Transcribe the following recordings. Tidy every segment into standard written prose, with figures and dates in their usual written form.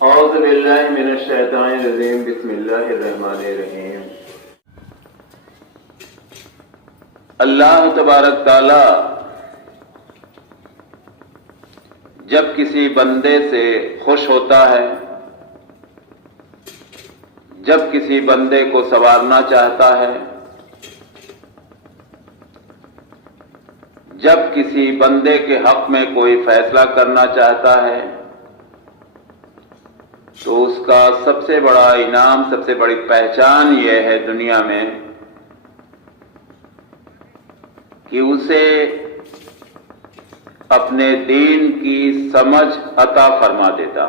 اعوذ باللہ من الشیطان الرجیم بسم اللہ الرحمن الرحیم۔ اللہ تبارک تعالی جب کسی بندے سے خوش ہوتا ہے، جب کسی بندے کو سنوارنا چاہتا ہے، جب کسی بندے کے حق میں کوئی فیصلہ کرنا چاہتا ہے تو اس کا سب سے بڑا انعام، سب سے بڑی پہچان یہ ہے دنیا میں کہ اسے اپنے دین کی سمجھ عطا فرما دیتا،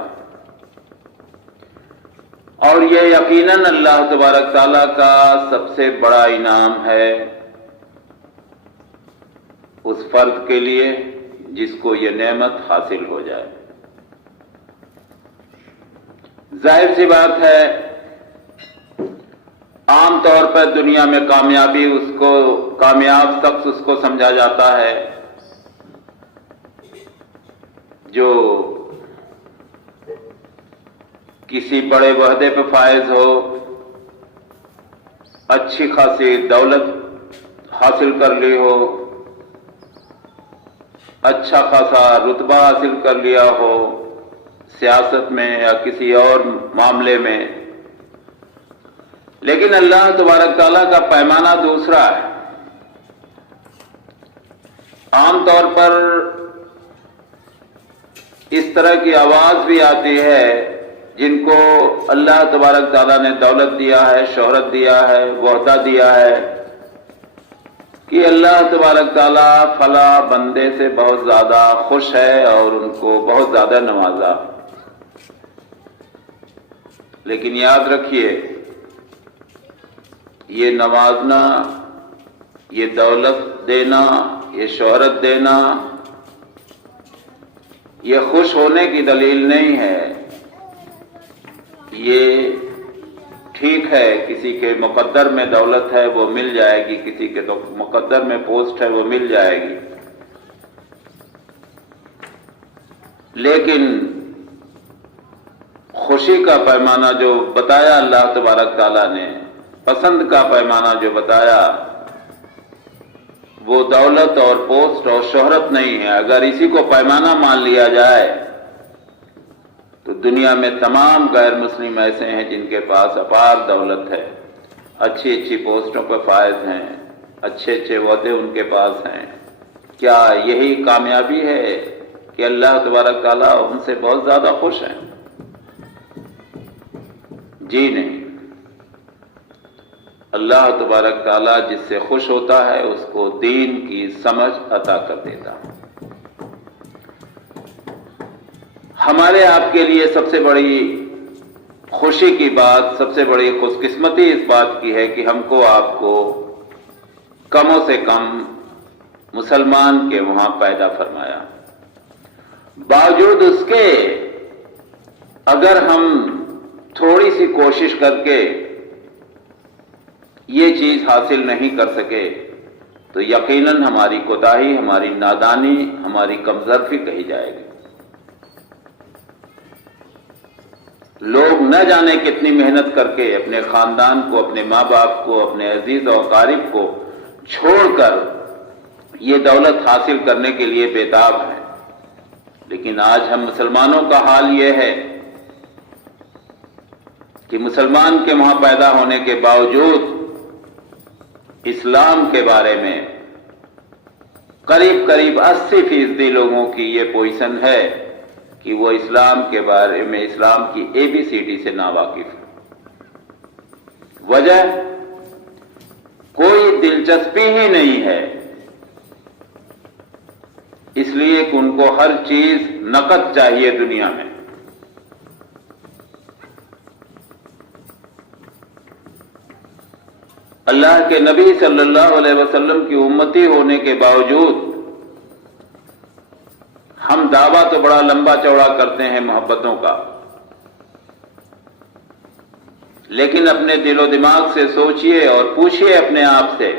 اور یہ یقیناً اللہ تبارک تعالیٰ کا سب سے بڑا انعام ہے اس فرد کے لیے جس کو یہ نعمت حاصل ہو جائے۔ ظاہر سی بات ہے، عام طور پر دنیا میں کامیاب شخص اس کو سمجھا جاتا ہے جو کسی بڑے وحدے پہ فائز ہو، اچھی خاصی دولت حاصل کر لی ہو، اچھا خاصا رتبہ حاصل کر لیا ہو سیاست میں یا کسی اور معاملے میں، لیکن اللہ تبارک تعالیٰ کا پیمانہ دوسرا ہے۔ عام طور پر اس طرح کی آواز بھی آتی ہے جن کو اللہ تبارک تعالیٰ نے دولت دیا ہے، شہرت دیا ہے، وحدہ دیا ہے، کہ اللہ تبارک تعالیٰ فلاں بندے سے بہت زیادہ خوش ہے اور ان کو بہت زیادہ نوازا۔ لیکن یاد رکھیے، یہ نوازنا، یہ دولت دینا، یہ شہرت دینا، یہ خوش ہونے کی دلیل نہیں ہے۔ یہ ٹھیک ہے، کسی کے مقدر میں دولت ہے وہ مل جائے گی، کسی کے مقدر میں پوسٹ ہے وہ مل جائے گی، لیکن خوشی کا پیمانہ جو بتایا اللہ تبارک تعالیٰ نے، پسند کا پیمانہ جو بتایا، وہ دولت اور پوسٹ اور شہرت نہیں ہے۔ اگر اسی کو پیمانہ مان لیا جائے تو دنیا میں تمام غیر مسلم ایسے ہیں جن کے پاس اپار دولت ہے، اچھی اچھی پوسٹوں پر فائز ہیں، اچھے اچھے عہدے ان کے پاس ہیں۔ کیا یہی کامیابی ہے کہ اللہ تبارک تعالیٰ ان سے بہت زیادہ خوش ہیں؟ جی نہیں۔ اللہ تبارک تعالیٰ جس سے خوش ہوتا ہے اس کو دین کی سمجھ عطا کر دیتا۔ ہمارے آپ کے لیے سب سے بڑی خوشی کی بات، سب سے بڑی خوش قسمتی اس بات کی ہے کہ ہم کو آپ کو کم و سے کم مسلمان کے وہاں پیدا فرمایا۔ باوجود اس کے اگر ہم تھوڑی سی کوشش کر کے یہ چیز حاصل نہیں کر سکے تو یقیناً ہماری کوتاہی، ہماری نادانی، ہماری کمظرفی کہی جائے گی۔ لوگ نہ جانے کتنی محنت کر کے اپنے خاندان کو، اپنے ماں باپ کو، اپنے عزیز و اقارب کو چھوڑ کر یہ دولت حاصل کرنے کے لیے بےتاب ہیں، لیکن آج ہم مسلمانوں کا حال یہ ہے کہ مسلمان کے وہاں پیدا ہونے کے باوجود اسلام کے بارے میں قریب 80% لوگوں کی یہ پوزیشن ہے کہ وہ اسلام کے بارے میں، اسلام کی ABCD سے ناواقف ہے۔ وجہ کوئی دلچسپی ہی نہیں ہے، اس لیے کہ ان کو ہر چیز نقد چاہیے دنیا میں۔ اللہ کے نبی صلی اللہ علیہ وسلم کی امتی ہونے کے باوجود ہم دعویٰ تو بڑا لمبا چوڑا کرتے ہیں محبتوں کا، لیکن اپنے دل و دماغ سے سوچئے اور پوچھئے اپنے آپ سے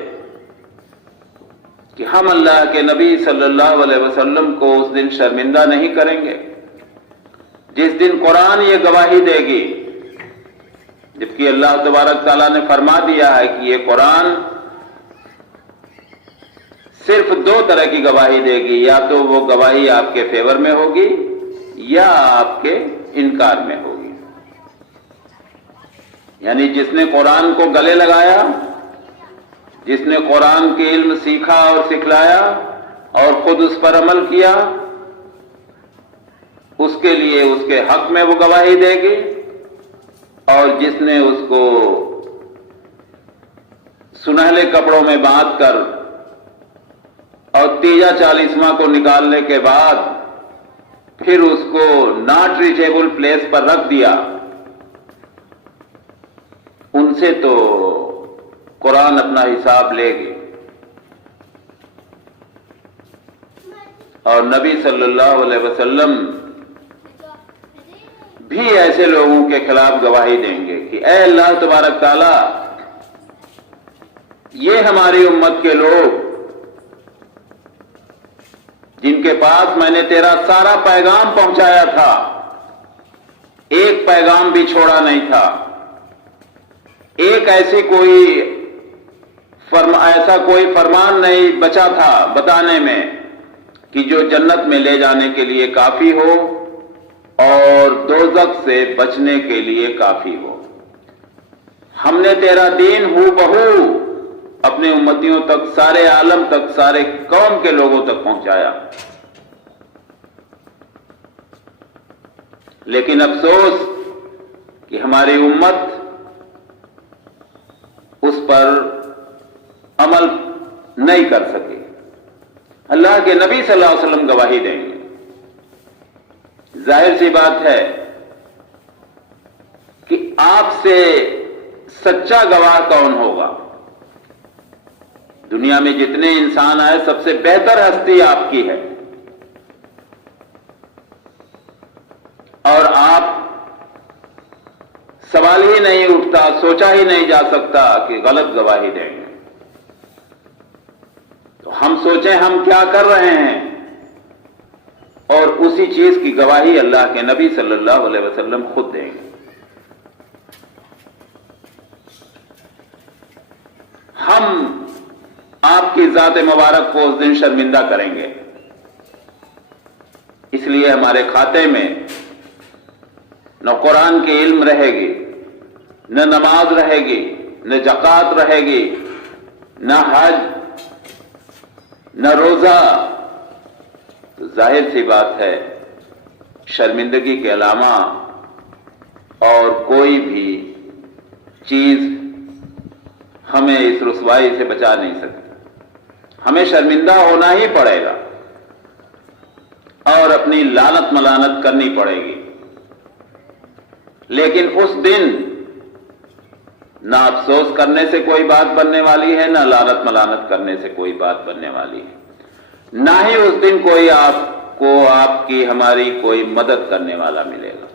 کہ ہم اللہ کے نبی صلی اللہ علیہ وسلم کو اس دن شرمندہ نہیں کریں گے؟ जिस दिन कुरान ये गवाही देगी, जबकि अल्लाह तबारक ताला ने फरमा दिया है कि ये कुरान सिर्फ दो तरह की गवाही देगी, या तो वो गवाही आपके फेवर में होगी या आपके इनकार में होगी। यानी जिसने कुरान को गले लगाया, जिसने कुरान के इल्म सीखा और सिखलाया और खुद उस पर अमल किया, उसके लिए उसके हक में वो गवाही देगी, और जिसने उसको सुनहले कपड़ों में बांध कर और तीजा 40वां को निकालने के बाद फिर उसको नॉट रीचेबल प्लेस पर रख दिया, उनसे तो कुरान अपना हिसाब लेगी। और नबी सल्लल्लाहु अलैहि वसल्लम भी ऐसे लोगों के खिलाफ गवाही देंगे कि ऐ अल्लाह तबारक ताला, ये हमारी उम्मत के लोग जिनके पास मैंने तेरा सारा पैगाम पहुंचाया था, एक पैगाम भी छोड़ा नहीं था, एक ऐसा कोई फरमान नहीं बचा था बताने में कि जो जन्नत में ले जाने के लिए काफी हो और दोज़ख से बचने के लिए काफी हो। हमने तेरा दीन हूबहू अपने उम्मतियों तक, सारे आलम तक, सारे कौम के लोगों तक पहुंचाया। लेकिन अफसोस कि हमारी उम्मत उस पर अमल नहीं कर सके। अल्लाह के नबी सल्लल्लाहु अलैहि वसल्लम गवाही देंगे। जाहिर सी बात है कि आपसे सच्चा गवाह कौन होगा? दुनिया में जितने इंसान आए सबसे बेहतर हस्ती आपकी है, और आप सवाल ही नहीं उठता, सोचा ही नहीं जा सकता कि गलत गवाही देंगे। तो हम सोचें हम क्या कर रहे हैं, और उसी चीज की गवाही अल्लाह के नबी सल्लल्लाहु अलैहि वसल्लम खुद देंगे। हम आपकी जात मुबारक को उस दिन शर्मिंदा करेंगे, इसलिए हमारे खाते में न कुरान की इल्म रहेगी, न नमाज रहेगी, न ज़कात रहेगी, न हज, न रोजा। तो जाहिर सी बात है शर्मिंदगी के अलावा और कोई भी चीज हमें इस रुसवाई से बचा नहीं सकती। हमें शर्मिंदा होना ही पड़ेगा और अपनी लानत मलानत करनी पड़ेगी। लेकिन उस दिन ना अफसोस करने से कोई बात बनने वाली है, ना लानत मलानत करने से कोई बात बनने वाली है, ना ही उस दिन कोई आपको आपकी हमारी कोई मदद करने वाला मिलेगा।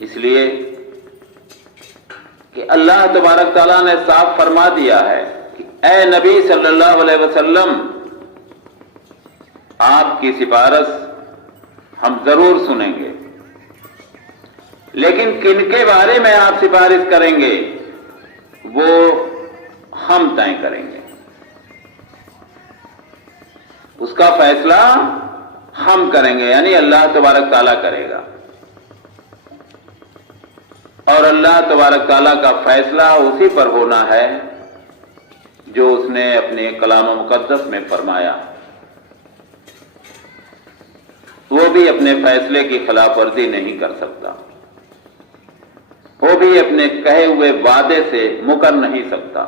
इसलिए कि अल्लाह तबारक ताला ने साफ फरमा दिया है कि ए नबी सल्लल्लाहु अलैहि वसल्लम, आपकी सिफारिश हम जरूर सुनेंगे, लेकिन किनके बारे में आप सिफारिश करेंगे वो हम तय करेंगे। उसका फैसला हम करेंगे, यानी अल्लाह तबारक ताला करेगा। और अल्लाह तबारक ताला का फैसला उसी पर होना है जो उसने अपने कलाम मुकद्दस में फरमाया। वो भी अपने फैसले की खिलाफवर्जी नहीं कर सकता, वो भी अपने कहे हुए वादे से मुकर नहीं सकता।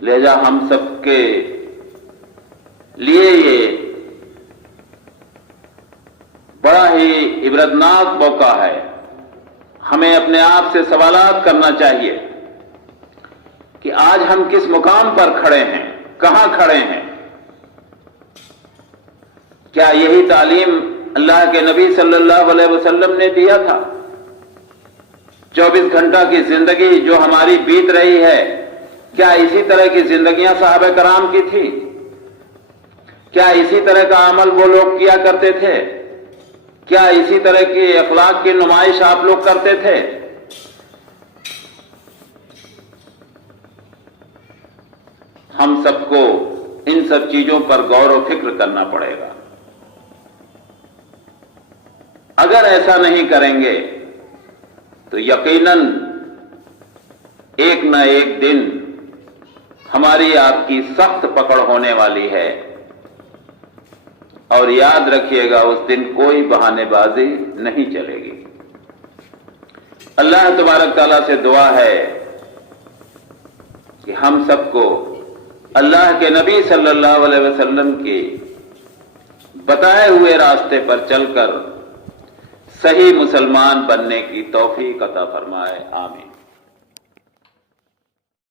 लिहाजा हम सबके लिए ये बड़ा ही इबरतनाक मौका है। हमें अपने आप से सवालात करना चाहिए कि आज हम किस मुकाम पर खड़े हैं, कहां खड़े हैं। क्या यही तालीम अल्लाह के नबी सल्लल्लाहु अलैहि वसल्लम ने दिया था? 24 घंटा की जिंदगी जो हमारी बीत रही है, क्या इसी तरह की जिंदगियां सहाबा कराम की थी? क्या इसी तरह का अमल वो लोग किया करते थे? क्या इसी तरह की अखलाक की नुमाइश आप लोग करते थे? हम सबको इन सब चीजों पर गौर व फिक्र करना पड़ेगा। अगर ऐसा नहीं करेंगे तो यकीनन एक न एक दिन हमारी आपकी सख्त पकड़ होने वाली है। और याद रखिएगा, उस दिन कोई बहानेबाजी नहीं चलेगी। अल्लाह तबारक ताला से दुआ है कि हम सबको अल्लाह के नबी सल्लल्लाहु अलैहि वसल्लम के बताए हुए रास्ते पर चलकर सही मुसलमान बनने की तौफीक अता फरमाए। आमीन।